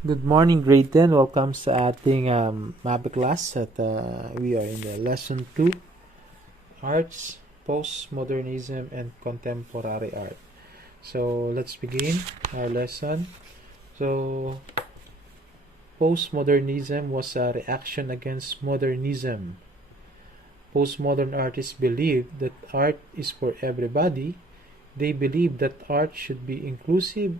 Good morning, grade 10. Welcome sa ating MAPE class at we are in the lesson 2, Arts, Postmodernism, and Contemporary Art. So, let's begin our lesson. So, postmodernism was a reaction against modernism. Postmodern artists believe that art is for everybody. They believe that art should be inclusive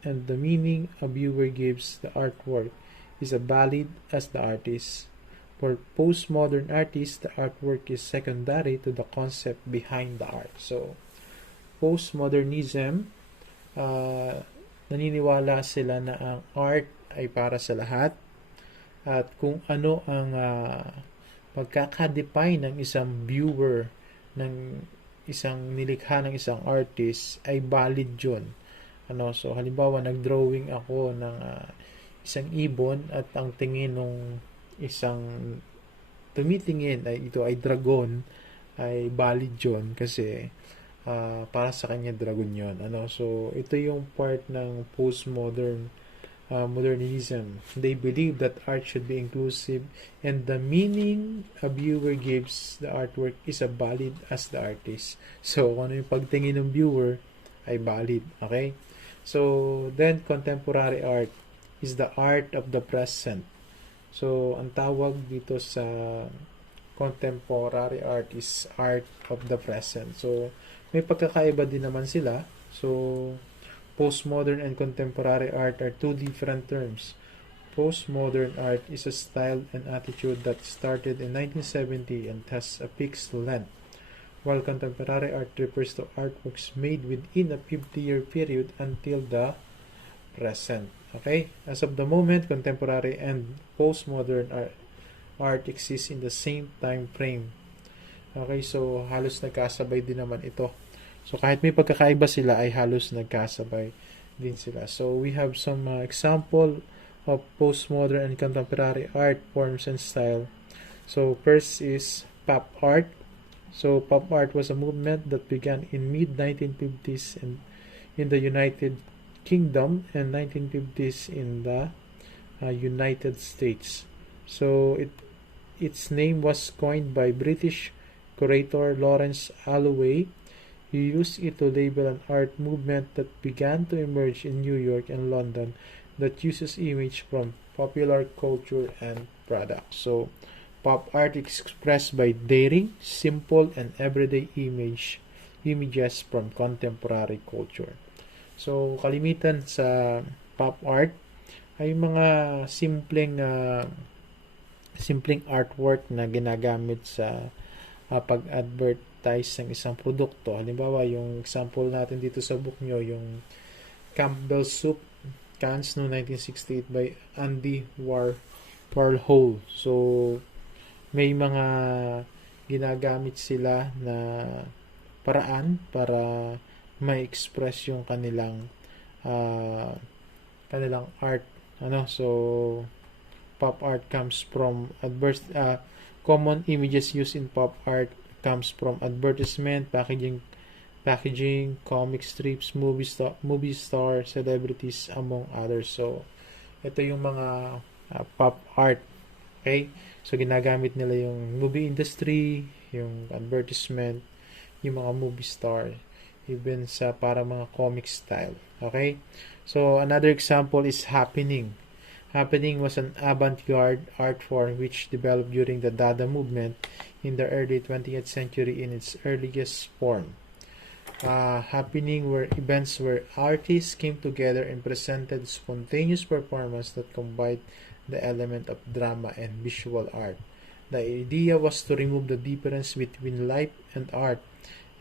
and the meaning a viewer gives the artwork is as valid as the artist. For postmodern artists, the artwork is secondary to the concept behind the art. So, postmodernism, uh, naniniwala sila na ang art ay para sa lahat at kung ano ang pagkakadefine ng isang viewer ng isang nilikha ng isang artist ay valid yun. So halimbawa nagdrawing ako ng isang ibon at ang tingin ng isang tumitingin ay ito ay dragon, ay valid yun kasi para sa kanya dragon yun. So ito yung part ng postmodern modernism. They believe that art should be inclusive and the meaning a viewer gives the artwork is as valid as the artist. So, kung ano yung pagtingin ng viewer ay valid. Okay? So, then contemporary art is the art of the present. So, ang tawag dito sa contemporary art is art of the present. So, may pagkakaiba din naman sila. So, postmodern and contemporary art are two different terms. Postmodern art is a style and attitude that started in 1970 and has a fixed length, while contemporary art refers to artworks made within a 50-year period until the present. Okay? As of the moment, contemporary and postmodern art exist in the same time frame. Okay, so halos nagkasabay din naman ito. So, kahit may pagkakaiba sila, ay halos nagkasabay din sila. So, we have some example of postmodern and contemporary art forms and style. So, first is pop art. So, pop art was a movement that began in mid-1950s in the United Kingdom and 1950s in the United States. So, its name was coined by British curator Lawrence Alloway. He used it to label an art movement that began to emerge in New York and London that uses image from popular culture and products. So, pop art is expressed by daring, simple, and everyday images from contemporary culture. So, kalimitan sa pop art ay mga simpleng artwork na ginagamit sa pag-advertise ng isang produkto. Halimbawa, yung example natin dito sa book nyo, yung Campbell Soup cans no 1968 by Andy Warhol. So, may mga ginagamit sila na paraan para ma-express yung kanilang art. So, pop art comes from common images used in pop art comes from advertisement, packaging, comic strips, movie star, celebrities, among others. So, ito yung mga pop art. Okay? So, ginagamit nila yung movie industry, yung advertisement, yung mga movie star, even sa para mga comic style. Okay? So, another example is happening. Happening was an avant-garde art form which developed during the Dada movement in the early 20th century in its earliest form. Happening were events where artists came together and presented spontaneous performance that combined the element of drama and visual art. The idea was to remove the difference between life and art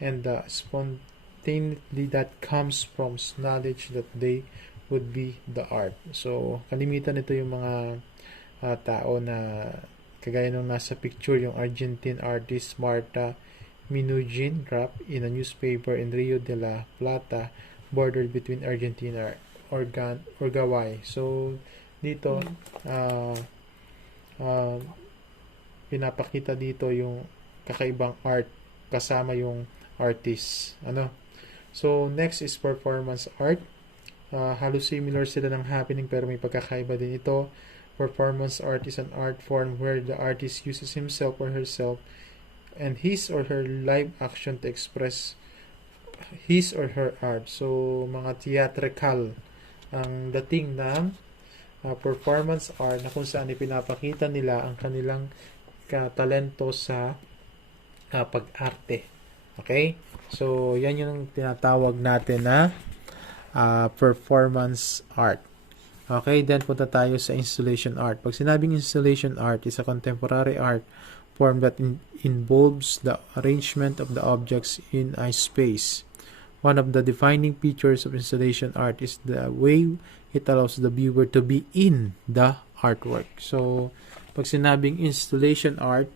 and the spontaneity that comes from knowledge that they would be the art. So, kalimitan ito yung mga tao na kagaya nung nasa picture, yung Argentine artist Marta Minujin wrapped in a newspaper in Rio de la Plata, bordered between Argentina and Uruguay. So, dito, pinapakita dito yung kakaibang art kasama yung artist. So, next is performance art. Halos similar sila ng happening pero may pagkakaiba din ito. Performance art is an art form where the artist uses himself or herself and his or her live action to express his or her art. So, mga theatrical ang dating ng performance art na kung saan ipinapakita nila ang kanilang talento sa pag-arte. Okay? So, yan yung tinatawag natin na performance art. Okay, then punta tayo sa installation art. Pag sinabing installation art is a contemporary art form that involves the arrangement of the objects in a space. One of the defining features of installation art is the way it allows the viewer to be in the artwork. So, pag sinabing installation art,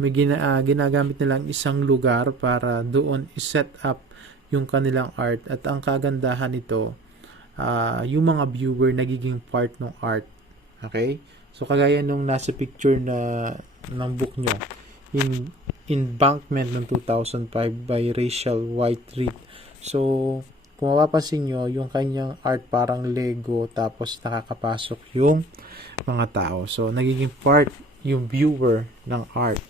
may ginagamit nilang isang lugar para doon i-set up yung kanilang art at ang kagandahan nito yung mga viewer nagiging part ng art. Okay? So kagaya nung nasa picture na ng book nyo, in Embankment ng 2005 by Rachel White-Reed. So kung mapapansin nyo, yung kanyang art parang Lego tapos nakakapasok yung mga tao. So nagiging part yung viewer ng art.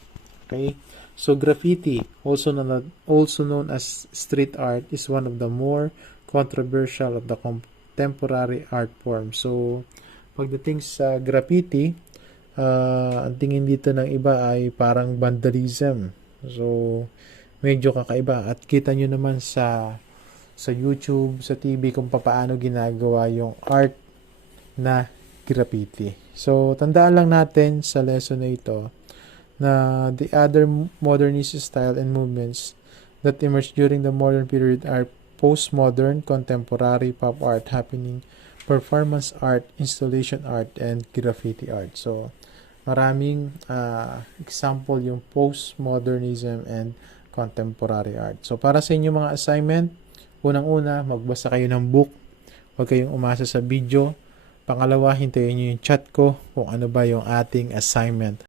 Okay? So graffiti, also known as street art, is one of the more controversial of the contemporary art forms. So, pagdating sa graffiti, ang tingin dito ng iba ay parang vandalism. So, medyo kakaiba. At kita nyo naman sa YouTube, sa TV, kung paano ginagawa yung art na graffiti. So, tandaan lang natin sa lesson na ito, na the other modernist style and movements that emerged during the modern period are postmodern, contemporary, pop art, happening, performance art, installation art, and graffiti art. So, maraming example yung postmodernism and contemporary art. So, para sa inyo mga assignment, unang-una, magbasa kayo ng book. Huwag kayong umasa sa video. Pangalawa, hintayin nyo yung chat ko kung ano ba yung ating assignment.